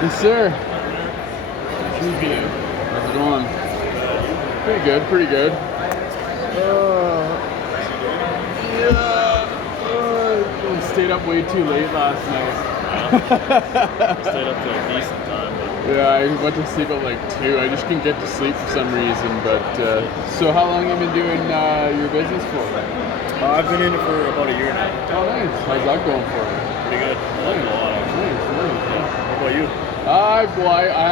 Yes, sir. How's it going? Pretty good, pretty good. I stayed up way too late last night. Stayed up to a decent time. Yeah, I went to sleep at like 2. I just couldn't get to sleep for some reason. But so how long have you been doing your business for? I've been in it for about a year now. Oh, nice. How's that going for you? Pretty good. I like it a lot, actually. Nice. Yeah. What about you? I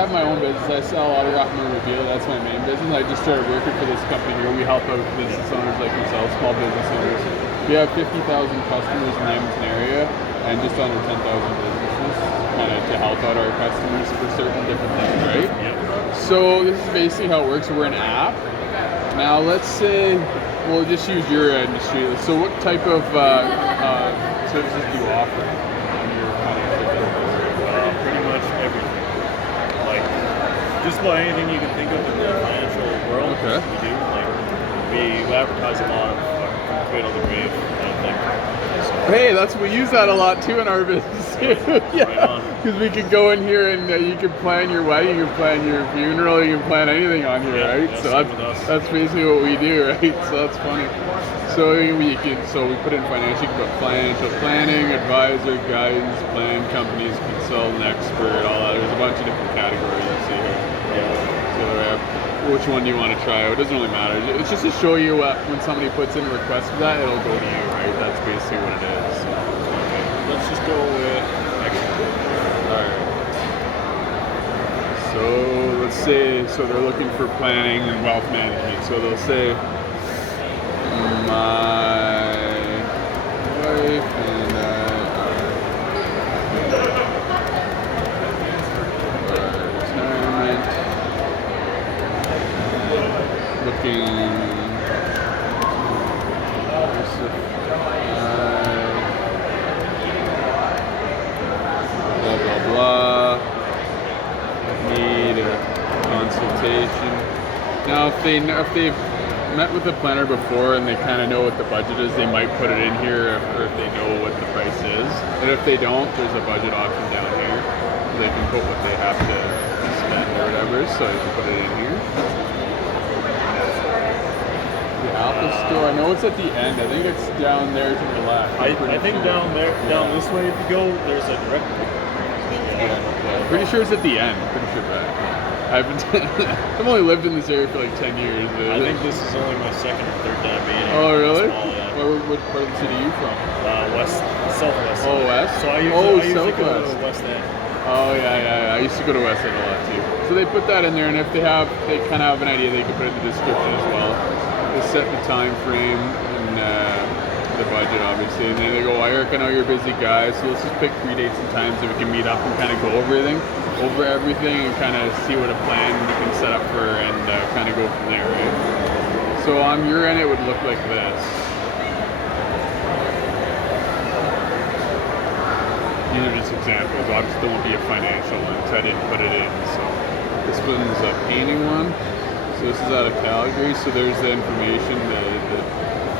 have my own business. I sell auto rock memorabilia. That's my main business. I just started working for this company here. We help out business owners like myself, small business owners. We have 50,000 customers in the Edmonton area and just under 10,000 businesses, kind of to help out our customers for certain different things, right? Yep. So this is basically how it works. We're an app. Now let's say we'll just use your industry. So what type of services do you offer on your financial business? Pretty much everything. Like, just about anything you can think of in the financial world, Okay. we do. Like, we advertise a lot of cradle to grave kind of thing. So, Hey, we use that a lot too in our business too. Right on. Because we can go in here and you can plan your wedding, you can plan your funeral, you can plan anything on here, Yeah, right? yeah, So same with us. that's basically what we do, right? So that's funny. So we put in financial planning, advisor, guidance, plan companies, consultant, expert, all that. There's a bunch of different categories you see here. yeah. So which one do you want to try out? It doesn't really matter. It's just to show you when somebody puts in a request for that, it'll go to you, right? That's basically what it is. So, Okay. Let's just go with expert. alright. So let's say they're looking for planning and wealth management. So they'll say my wife and retirement, looking blah blah blah, need a consultation. Now if they've met with a planner before and they kind of know what the budget is, they might put it in here or if they know what the price is. And if they don't, there's a budget option down here. They can put what they have to spend or whatever, so you can put it in here. The Apple Store, I know it's at the end. I think it's down there to the left. I think down there, down this way, if you go, there's a direct. Yeah. Pretty sure it's at the end. Pretty sure that. I've only lived in this area for like 10 years. I think this is only my second or third time being here. Oh, really? Small, yeah. What part of the city are you from? West, southwest. Oh, west? So I usually go southwest. to West End. Oh, yeah. I used to go to West End a lot too. So they put that in there, and if they kind of have an idea, they can put it in the description as well. They set the time frame and the budget, obviously, and then they go, Eric, I know you're a busy guy, so let's just pick 3 dates and times that we can meet up and kind of go over everything, and kind of see what a plan we can set up for, and kind of go from there, right? So on your end, it would look like this. These are just examples. Obviously, there won't be a financial one because I didn't put it in. So this one's a painting one. So this is out of Calgary. So there's the information.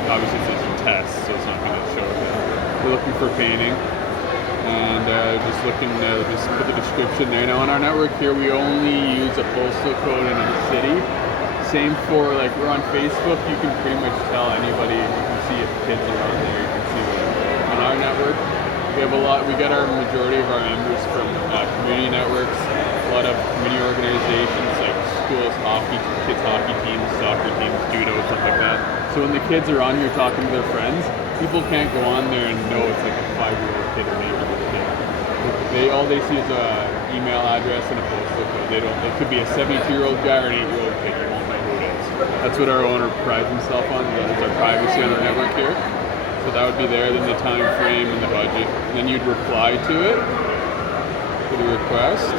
Obviously, it's a test, so it's not going to show that. We're looking for painting, and just looking. Just put the description there. Now on our network here, we only use a postal code in a city. Same for like we're on Facebook. You can pretty much tell anybody. You can see if kids are on there. You can see what on our network. We have a lot. We get our majority of our members from community networks, a lot of community organizations like schools, kids hockey teams, soccer teams, judo, stuff like that. So when the kids are on here talking to their friends, people can't go on there and know it's like a 5-year-old kid or an 8-year-old kid. All they see is an email address and a postal code. They don't. It could be a 72-year-old guy or an 8-year-old kid. You won't know who it is. That's what our owner prides himself on. That's our privacy on our network here. So that would be there, then the time frame and the budget. And then you'd reply to it for the request.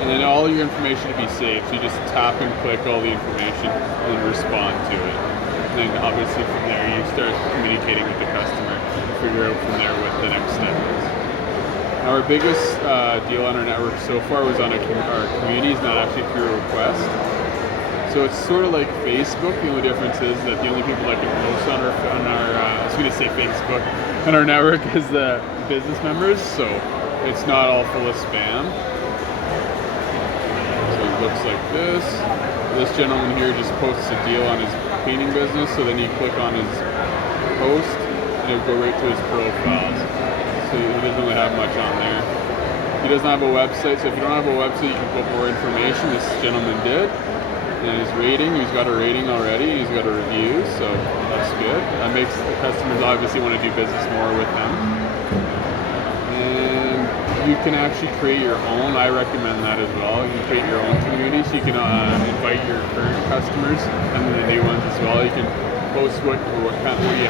And then all your information to be saved. So you just tap and click all the information and respond to it. And then obviously from there you start communicating with the customer and figure out from there what the next step is. Now our biggest deal on our network so far was on our communities, not actually through a request. So it's sort of like Facebook. The only difference is that the only people that can post on our I was going to say Facebook, on our network is the business members. So it's not all full of spam. So it looks like this. This gentleman here just posts a deal on his painting business, so then you click on his post and it'll go right to his profiles. So he doesn't really have much on there. He doesn't have a website, so if you don't have a website, you can put more information. This gentleman did. And his rating, he's got a rating already, he's got a review, so that's good. That makes the customers obviously want to do business more with them. And you can actually create your own, I recommend that as well. You can create your own community, so you can invite your current customers and the new ones as well. You can post what you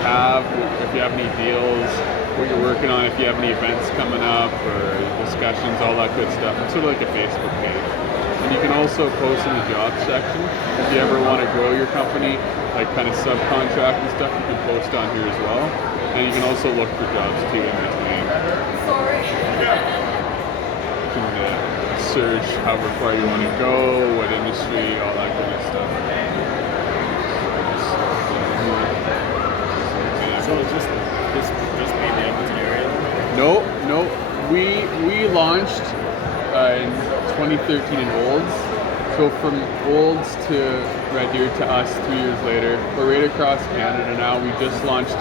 have, if you have any deals, what you're working on, if you have any events coming up or discussions, all that good stuff. It's sort of like a Facebook page. And you can also post in the job section. If you ever want to grow your company, like kind of subcontract and stuff, you can post on here as well. And you can also look for jobs too in between. Sorry. You can search however far you want to go, what industry, all that kind of stuff. So it's just be the Edmonton area? No. We launched in 2013 in Olds. So from Olds to Red Deer to us 3 years later, we're right across Canada now. We just launched.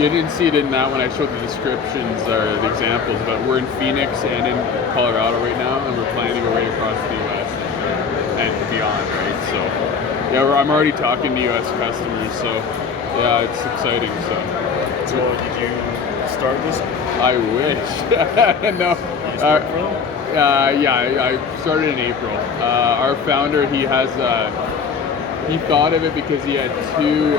You didn't see it in that when I showed the descriptions or the examples, but we're in Phoenix and in Colorado right now, and we're planning to go right across the U.S. and beyond, right? So yeah, I'm already talking to U.S. customers, so yeah, it's exciting. So did you start this? I wish. No. You start for them? Yeah, I started in April. Our founder, he thought of it because he had two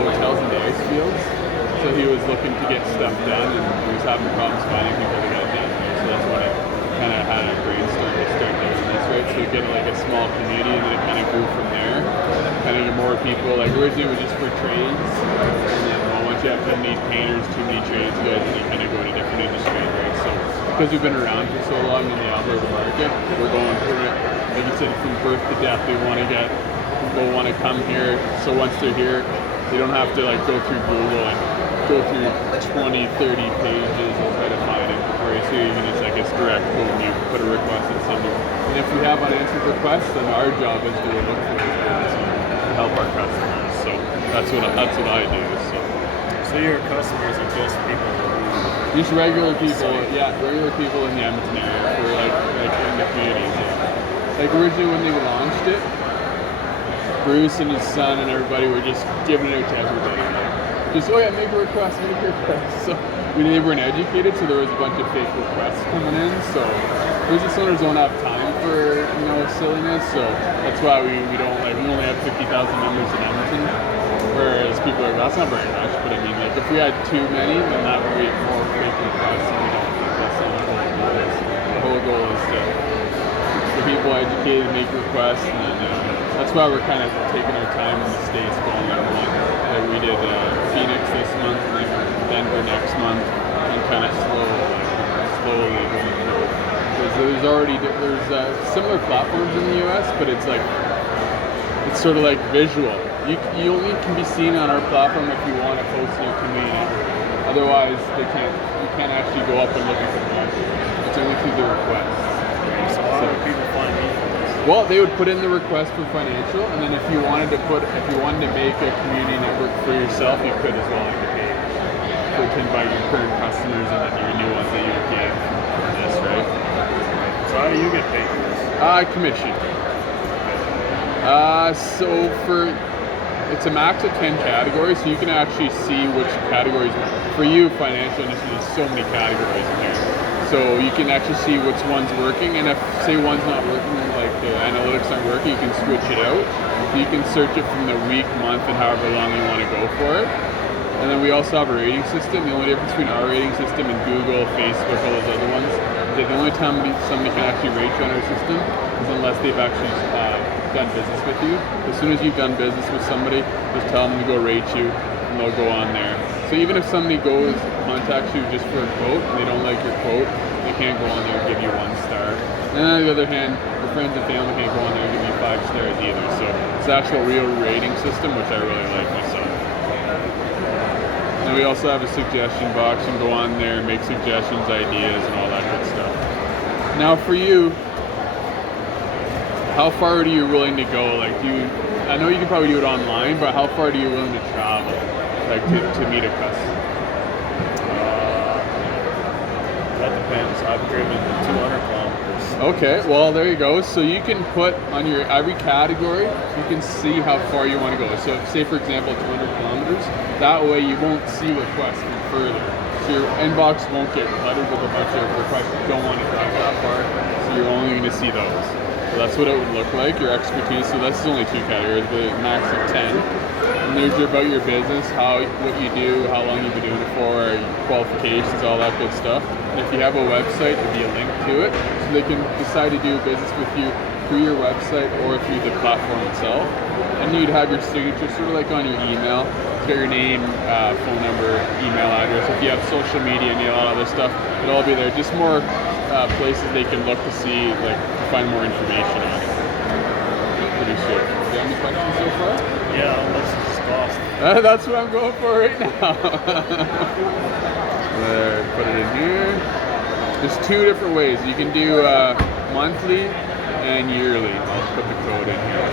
hotels in the ice fields. So he was looking to get stuff done, and he was having problems finding people to get it done. So that's when I kind of had a brainstorm to start doing this, right? So get like a small community, and then it kind of grew from there. Kind of get more people. Like originally it was just for trades, and then once you have too many painters, too many trades guys, then you kind of go to different industries, right? So because we've been around for so long in the Alberta market, we're going through it, like you said, from birth to death. People want to come here, so once they're here, they don't have to like go through Google and go through 20, 30 pages and try to find it. Whereas here you can just like, it's direct, boom, you put a request and send it. And if we have unanswered requests, then our job is to look for these ones and help our customers. So that's what I do. So your customers are just people Just regular people, regular people in the Edmonton area for like in the community. Like originally when they launched it, Bruce and his son and everybody were just giving it out to everybody. Just make a request. So they weren't educated, so there was a bunch of fake requests coming in. So business owners don't have time for silliness. So that's why we don't we only have 50,000 members in Edmonton. Whereas people are, that's not very much, but I mean, like if we had too many, then that would be more fake requests, and we don't think that's the whole goal is. The whole goal is to get people educated, make requests, and then that's why we're kind of taking our time in the States going like one. Like we did Phoenix this month, and then Denver next month, and kind of slowly going through. Because there's similar platforms in the US, but it's sort of like visual. You only can be seen on our platform if you want to post in your community. Otherwise, you can't actually go up and look at the platform. It's only through the requests. So how do people find me? Well, they would put in the request for financial, and then if you wanted to make a community network for yourself, you could as well, like a page. So to invite your current customers and then your new ones that you would get from this, right? So how do you get paid for this? Commission. It's a max of 10 categories, so you can actually see which categories. For you, financial industry, there's so many categories in here. So you can actually see which one's working, and if, say, one's not working, like the analytics aren't working, you can switch it out. So you can search it from the week, month, and however long you want to go for it. And then we also have a rating system. The only difference between our rating system and Google, Facebook, all those other ones, is that the only time somebody can actually rate you on our system is unless they've actually done business with you. As soon as you've done business with somebody, just tell them to go rate you, and they'll go on there. So even if somebody contacts you just for a quote, and they don't like your quote, they can't go on there and give you 1 star. And on the other hand, your friends and family can't go on there and give you 5 stars either. So it's an actual real rating system, which I really like myself. And we also have a suggestion box. You can go on there, make suggestions, ideas, and all that good stuff. Now for you, how far are you willing to go? Like, I know you can probably do it online, but how far are you willing to travel, like to meet a customer? That depends. I've driven 200 kilometers. Okay, well there you go. So you can put on your every category, you can see how far you want to go. So say for example 200 kilometers, that way you won't see requests from further. So your inbox won't get cluttered with a bunch of requests you don't want to drive that far. So you're only going to see those. So that's what it would look like, your expertise. So that's only 2 categories, but a max of 10. And there's about your business, what you do, how long you've been doing it for, your qualifications, all that good stuff. And if you have a website, there'll be a link to it, so they can decide to do business with you through your website or through the platform itself. And you'd have your signature, sort of like on your email. It's got your name, phone number, email address. If you have social media and all that other stuff, it'll all be there. Just more places they can look to see, like, find more information on it. Pretty sure. Do you have any questions so far? Yeah, how much does this cost? That's what I'm going for right now. There, put it in here. There's 2 different ways. You can do monthly and yearly. I'll put the code in here.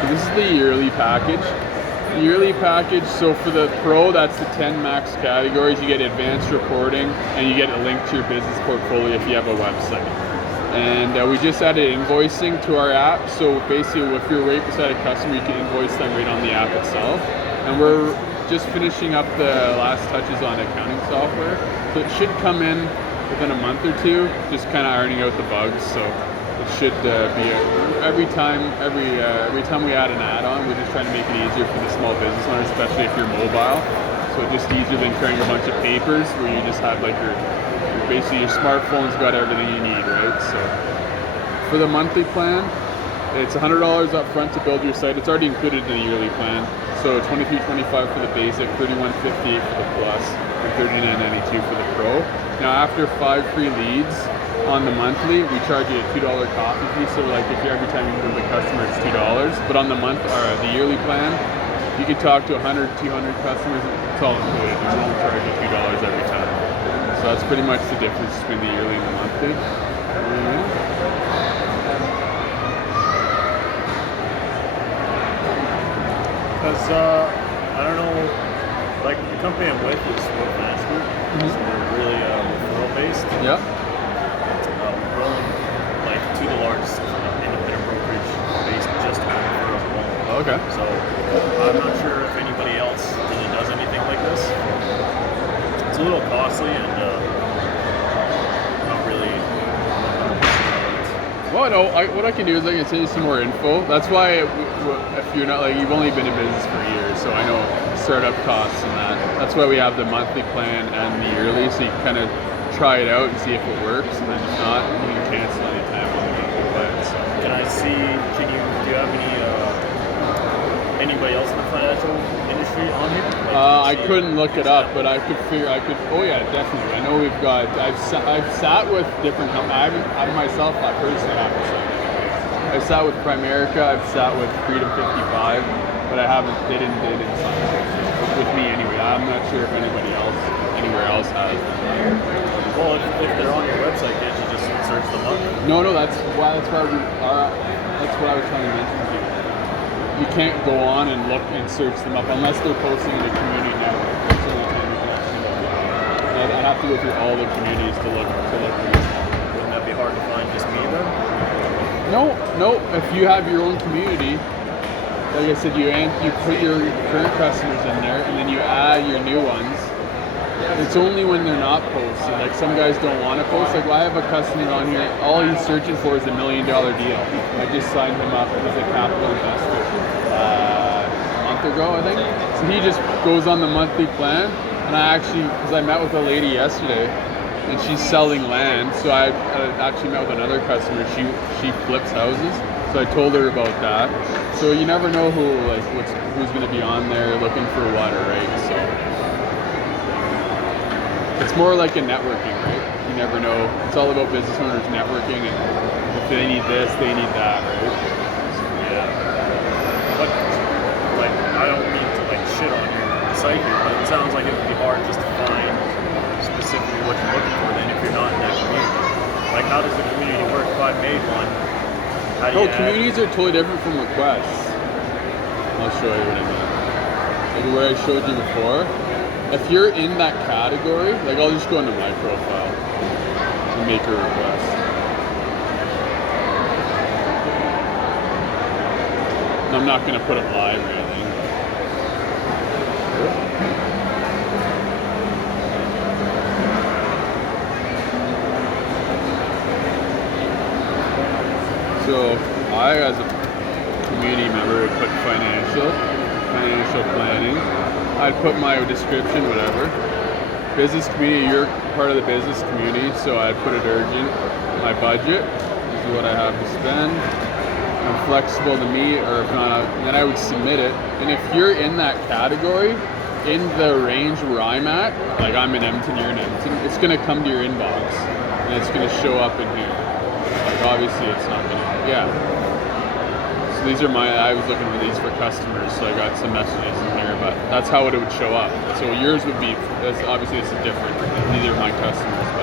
So this is the yearly package. Yearly package, so for the Pro, that's the 10 max categories. You get advanced reporting and you get a link to your business portfolio if you have a website. And we just added invoicing to our app, so basically if you're right beside a customer, you can invoice them right on the app itself. And we're just finishing up the last touches on accounting software, so it should come in within a month or 2, just kind of ironing out the bugs. So it should be every time we add an add-on, we're just trying to make it easier for the small business owner, especially if you're mobile. So it's just easier than carrying a bunch of papers where you just have like basically your smartphone's got everything you need, right? So for the monthly plan, it's $100 up front to build your site. It's already included in the yearly plan. So $23.25 for the basic, $31.58 for the plus, and $39.92 for the Pro. Now after 5 free leads on the monthly, we charge you a $2 coffee fee. So like if every time you move the customer, it's $2. But on the the yearly plan, you can talk to 100, 200 customers. It's all included. We won't charge you $2 every time. So that's pretty much the difference between the yearly and the monthly. Because, I don't know, like the company I'm with is Sport Finance Group, so we're really referral based. Yeah. We're growing like to the largest independent brokerage based just on referrals alone. Okay. So I'm not sure if anybody else really does anything like this. It's a little costly and not really 100%. Well, no, what I can do is I can send you some more info. That's why if you're not like, you've only been in business for years, so I know startup costs and that. That's why we have the monthly plan and the yearly, so you can kind of try it out and see if it works, and then if not, you can cancel anytime on the monthly plan. So. Do you have anybody else in the financial industry on here? I couldn't look it up, but oh yeah, definitely. I know I've sat with different companies. I myself, I personally haven't sat with. I've sat with Primerica, I've sat with Freedom 55, but they didn't sign up with me anyway. I'm not sure if anybody else, anywhere else has. Well, if they're on your website, can't you just search them up? No, that's what I was trying to mention to you. You can't go on and look and search them up unless they're posting in a community network. That's the only time you can actually look at it. I'd have to go through all the communities to look for them. Wouldn't that be hard to find just me then? No. If you have your own community, like I said, you put your current customers in there, and then you add your new ones. It's only when they're not posted. Like some guys don't want to post. Like I have a customer on here. All he's searching for is $1 million deal. I just signed him up as a capital investor a month ago, I think. So he just goes on the monthly plan. And because I met with a lady yesterday, and she's selling land. So I actually met with another customer. She flips houses. So I told her about that. So you never know who's going to be on there looking for what, right? So it's more like a networking, right? You never know. It's all about business owners networking, and if they need this, they need that, right? Yeah. But like, I don't mean to like shit on your site here, but it sounds like it would be hard just to find specifically what you're looking for then if you're not in that community. Like, how does the community work? If I made one, how do you add- Communities are totally different from requests. I'll show you what I mean. Like where I showed you before. If you're in that category, like I'll just go into my profile and make a request. And I'm not going to put it live or anything. So I, as a community member, would put financial planning. I'd put my description, whatever. Business community, you're part of the business community, so I'd put it urgent. My budget, this is what I have to spend. I'm flexible to meet, or if not, then I would submit it. And if you're in that category, in the range where I'm at, like I'm in Edmonton, you're in Edmonton, it's gonna come to your inbox, and it's gonna show up in here. Like obviously it's not gonna, yeah. So these are I was looking for these for customers, so I got some messages in here, but that's how it would show up. So yours would be, obviously this is different. These are my customers, but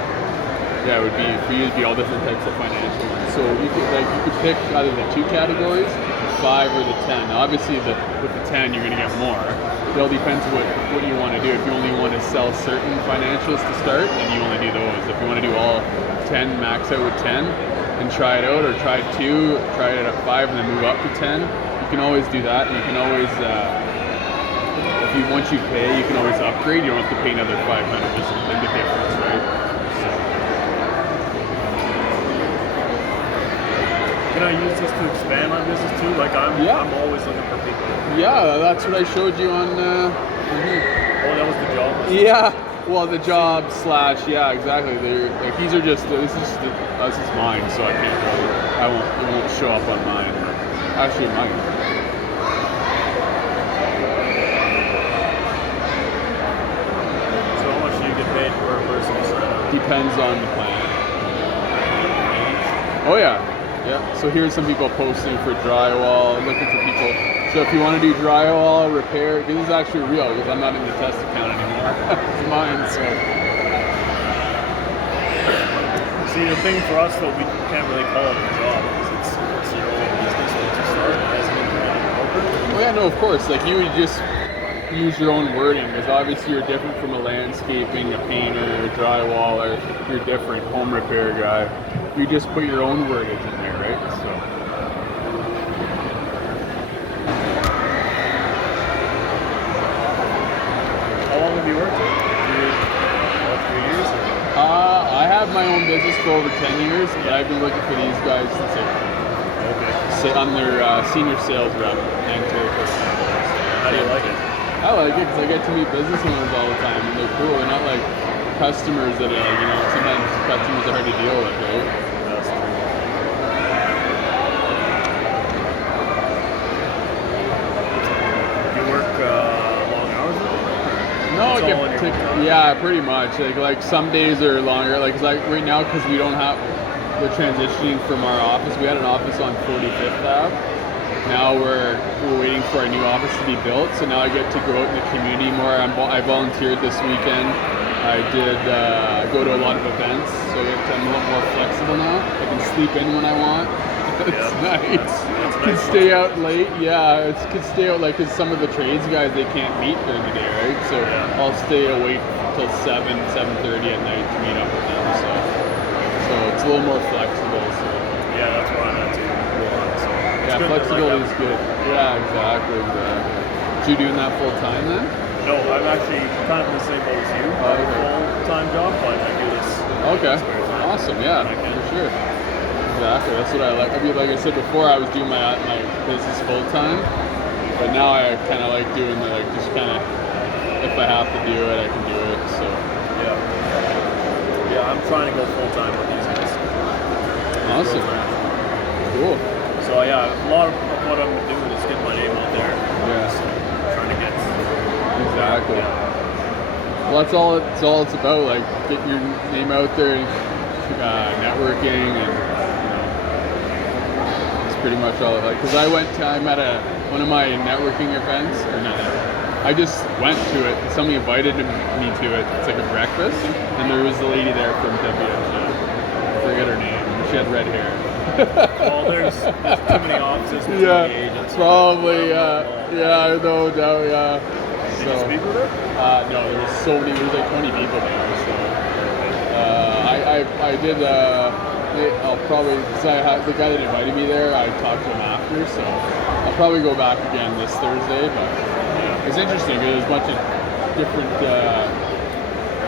yeah, it would be, for you it'd be all different types of financial ones. So you could pick either the 2 categories, 5 or the 10. Now obviously with the 10 you're gonna get more. It all depends what you want to do. If you only want to sell certain financials to start, then you only do those. If you want to do all 10, max out with 10, and try it out, or try 2, try it at 5, and then move up to 10. You can always do that, and you can always, once you pay, you can always upgrade. You don't have to pay another $500 just to split the difference, right? So. Can I use this to expand my business too? Like I'm always looking for people. Yeah, that's what I showed you on. Oh, that was the job. Yeah. Well, the job / yeah, exactly. Like these are just this is mine, so I can't really. It won't show up on mine. Actually, mine. So how much do you get paid per person to sign up? Depends on the plan. Oh yeah. So here's some people posting for drywall, looking for people. So if you want to do drywall repair, this is actually real because I'm not in the test account anymore. It's mine, so. See, the thing for us though, we can't really call it a job because it's your own business once you start. It hasn't been really open. Well, yeah, no, of course. Like you would just use your own wording because obviously you're different from a landscaping, a painter, a drywaller. You're different, home repair guy. You just put your own wordage in there, right? So. How long have you worked here? 3 years? I have my own business for over 10 years, but I've been working for these guys since I'm their senior sales rep and therapist. How do you like it? I like it because I get to meet business owners all the time, and they're cool. They're not like customers that sometimes customers are hard to deal with, right? That's true. You work long hours with it? No, It's all in your yeah, pretty much. Like some days are longer. Like right now, because we're transitioning from our office. We had an office on 45th Ave. Now we're waiting for our new office to be built. So now I get to go out in the community more. I volunteered this weekend. I did go to a lot of events, so I'm a little more flexible now. I can sleep in when I want. It's nice. Can stay out late. Yeah, can stay out like because some of the trades guys they can't meet during the day, right? So I'll stay awake till 7:30 at night to meet up with them. So it's a little more flexible. So. Yeah, that's where I'm at too. Yeah, flexibility is good. Yeah, exactly. So you doing that full time then? No, I'm actually kind of in the same boat as you. I have a full-time job, but I do this. Okay. Awesome. Yeah, for sure. Exactly. That's what I like. I mean, like I said before, I was doing my business full time, but now I kind of like doing just kind of if I have to do it, I can do it. So yeah, I'm trying to go full time with these guys. Awesome. Cool. So yeah, a lot of what I'm doing is getting my name out there. Yeah. So trying to get exactly. Well, that's all it's about. Like getting your name out there, and networking, and it's pretty much all. Like, because I'm at one of my networking events, or not. I just went to it. Somebody invited me to it. It's like a breakfast, and there was a lady there from WHL. I forget her name. She had red hair. Well, there's too many offices with too many agents. Probably. Yeah, no doubt. Yeah. Did you speak with her? No, there was so many. There was like 20 people there. So I did. I'll probably, because the guy that invited me there, I talked to him after, so I'll probably go back again this Thursday. But it's interesting because there's a bunch of different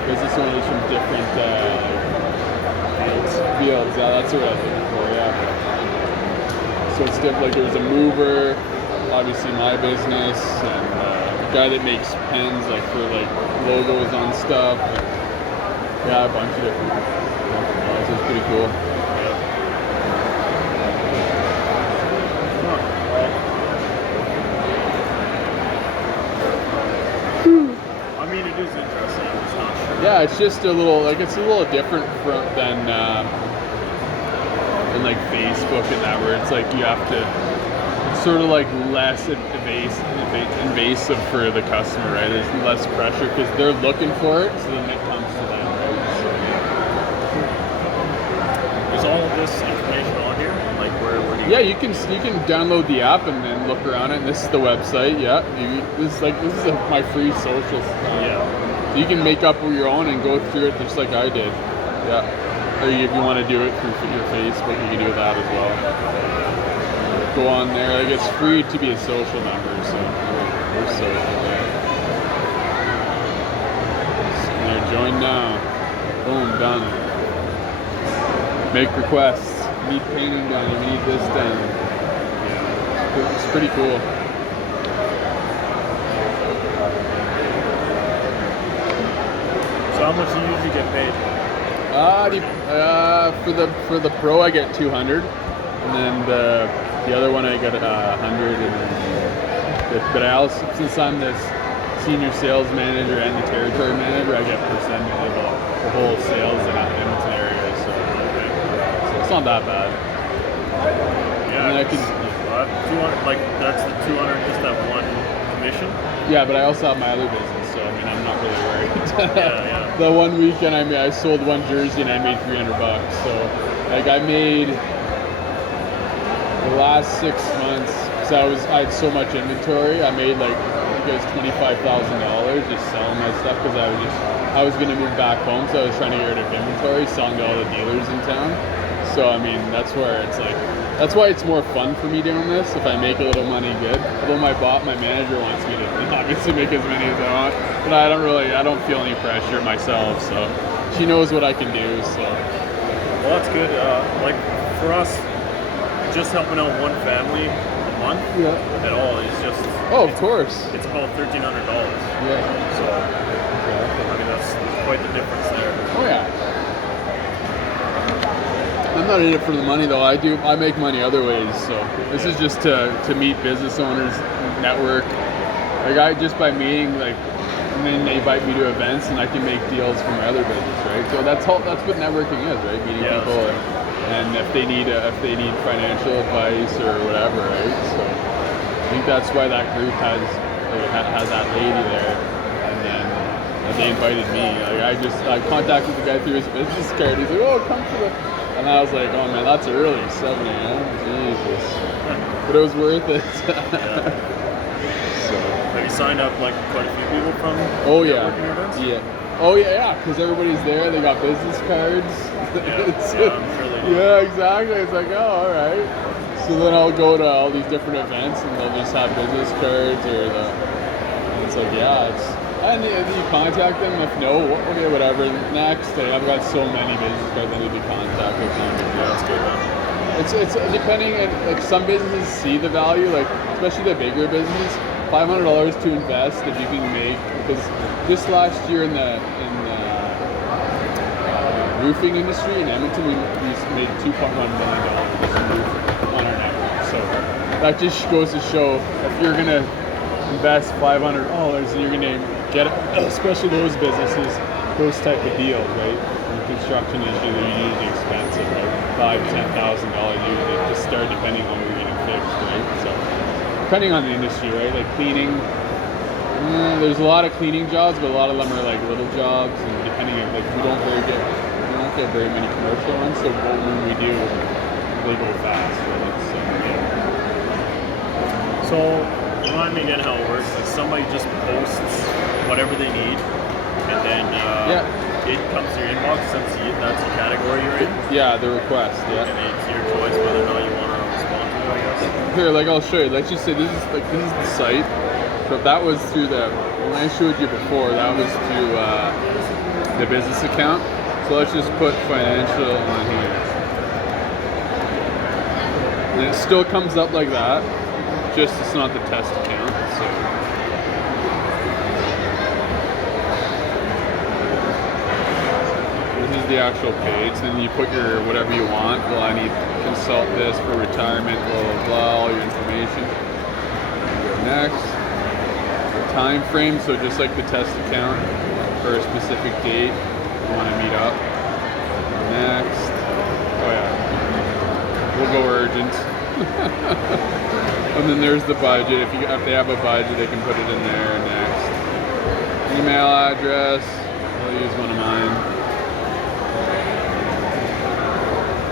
business owners from different fields. That's what I was looking for. Yeah. So it's different. Like there's a mover, obviously my business, and a guy that makes pens, like for like logos on stuff. And, yeah, a bunch of different. So it's pretty cool. I mean, it is interesting. I'm just not sure. Yeah, it's just a little different than like Facebook and that, where it's like you have to. It's sort of like less invasive for the customer, right? There's less pressure because they're looking for it, so then it comes to them, right? Is all of this information on here? Like where do you? Yeah, you can download the app and then look around it. And this is the website. Yeah, this is my free social. Yeah. You can make up your own and go through it just like I did. Yeah. Or if you want to do it through your Facebook, you can do that as well. Go on there. Like it's free to be a social member, so we're social there. So join now. Boom, done. Make requests. Need painting done. You need this done. Yeah. It's pretty cool. So how much do you usually get paid? For the pro I get 200, and then the other one I get 100, and then but I also, since I'm the senior sales manager and the territory manager, I get percentage of the whole sales in Edmonton area, so it's not that bad. Yeah, and I can. 200, like that's the 200, just that one commission. Yeah, but I also have my other business, so I mean I'm not really worried. Yeah. The one weekend I sold one jersey and I made $300. So like I made the last 6 months, because I had so much inventory. I made like I think it was $25,000 just selling my stuff because I was gonna move back home, so I was trying to get rid of inventory, selling to all the dealers in town. So I mean that's where it's like. That's why it's more fun for me doing this. If I make a little money, good. Although my manager wants me to obviously make as many as I want, but I don't feel any pressure myself. So she knows what I can do. So well, that's good. Like for us, just helping out one family a month at all is just. Oh, of course. It's about $1,300. Yeah. So I mean that's quite the difference there. Oh yeah. I'm not in it for the money though. I make money other ways. So this is just to meet business owners, network. Like just by meeting, like, and then they invite me to events, and I can make deals for my other business, right? So that's what networking is, right? Meeting people, and if they need financial advice or whatever, right? So I think that's why that group has that lady there, and then they invited me. Like I contacted the guy through his business card. He's like, "Oh, come to the." And I was like, oh man, that's early, 7 a.m. Jesus. But it was worth it. So. Have you signed up like quite a few people from networking events? Yeah. Oh yeah, because everybody's there. They got business cards. I'm sure they do. Yeah, exactly. It's like, oh, all right. So then I'll go to all these different events, and they'll just have business cards, and it's like, yeah, and you contact them. If no, okay, whatever. Next, I've got so many business cards I need to contact with them. Yeah, that's good. It's depending, and like some businesses see the value, like especially the bigger business, $500 to invest if you can make. Because just last year in the roofing industry in Edmonton, we made $2.1 million on our network. So that just goes to show if you're gonna invest $500 and you're gonna get it, especially those businesses, those type of deals, right? The construction industry, they're usually expensive, right? $5,000-$10,000 usually to start, depending on where you're getting fixed, right? So depending on the industry, right? Like cleaning, there's a lot of cleaning jobs, but a lot of them are like little jobs, and depending on like we don't get very many commercial ones. So when we do, they go fast, right? So remind me again how it works. Is somebody just posts whatever they need, and then it comes to your inbox since that's the category you're in, Yeah, the request, yeah. and it's your choice whether or not you want to respond to it, I guess. Here, like I'll show you. Let's just say this is the site. So that was through when I showed you before, that was through the business account. So let's just put financial on here. And it still comes up like that, just it's not the test account. So this is the actual page. Then you put your whatever you want. Well, I need to consult this for retirement, blah, blah, blah, all your information. Go next. Time frame, so just like the test account, for a specific date you want to meet up. Next. Oh yeah, we'll go urgent. And then there's the budget. If they have a budget, they can put it in there. Next. Email address, I'll use one of mine.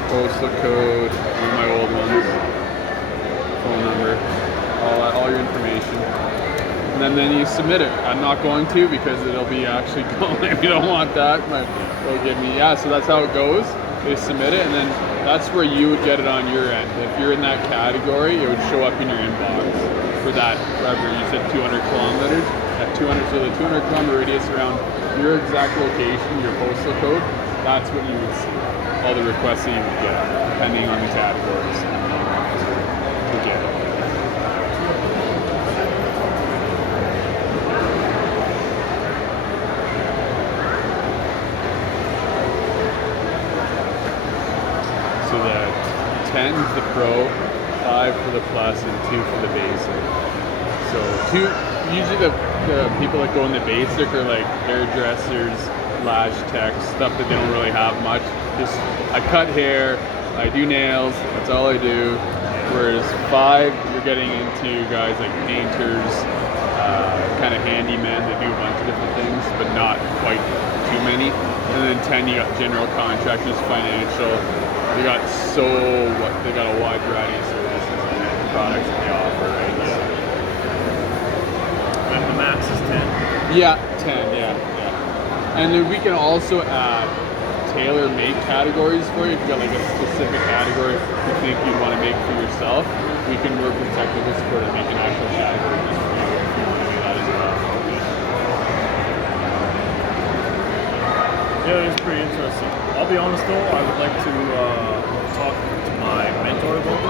Postal code, one of my old ones. Phone number, all your information. And then you submit it. I'm not going to because it'll be actually going. If you don't want that, they'll give me, so that's how it goes. They submit it, and then that's where you would get it on your end. If you're in that category, it would show up in your inbox for that, wherever you said 200 kilometers. At 200, so the 200 kilometer radius around your exact location, your postal code, that's what you would see. All the requests that you would get, depending on the categories. You get it. So the 10 is the pro, 5 for the plus, and 2 for the basic. So usually the people that go in the basic are like hairdressers, lash techs, stuff that they don't really have much. Just I cut hair, I do nails, that's all I do. Whereas 5, you're getting into guys like painters, kind of handymen that do a bunch of different things, but not quite too many. And then 10, you got general contractors, financial. They got a wide variety of services and products that they offer, right? And the max is 10. Yeah, 10, yeah. And then we can also add tailor-made categories for you. If you got like a specific category you think you'd want to make for yourself, we can work with technical support and make an actual category just for you if you want to do that as well. Yeah, it's pretty interesting. I'll be honest though, I would like to talk to my mentor about this.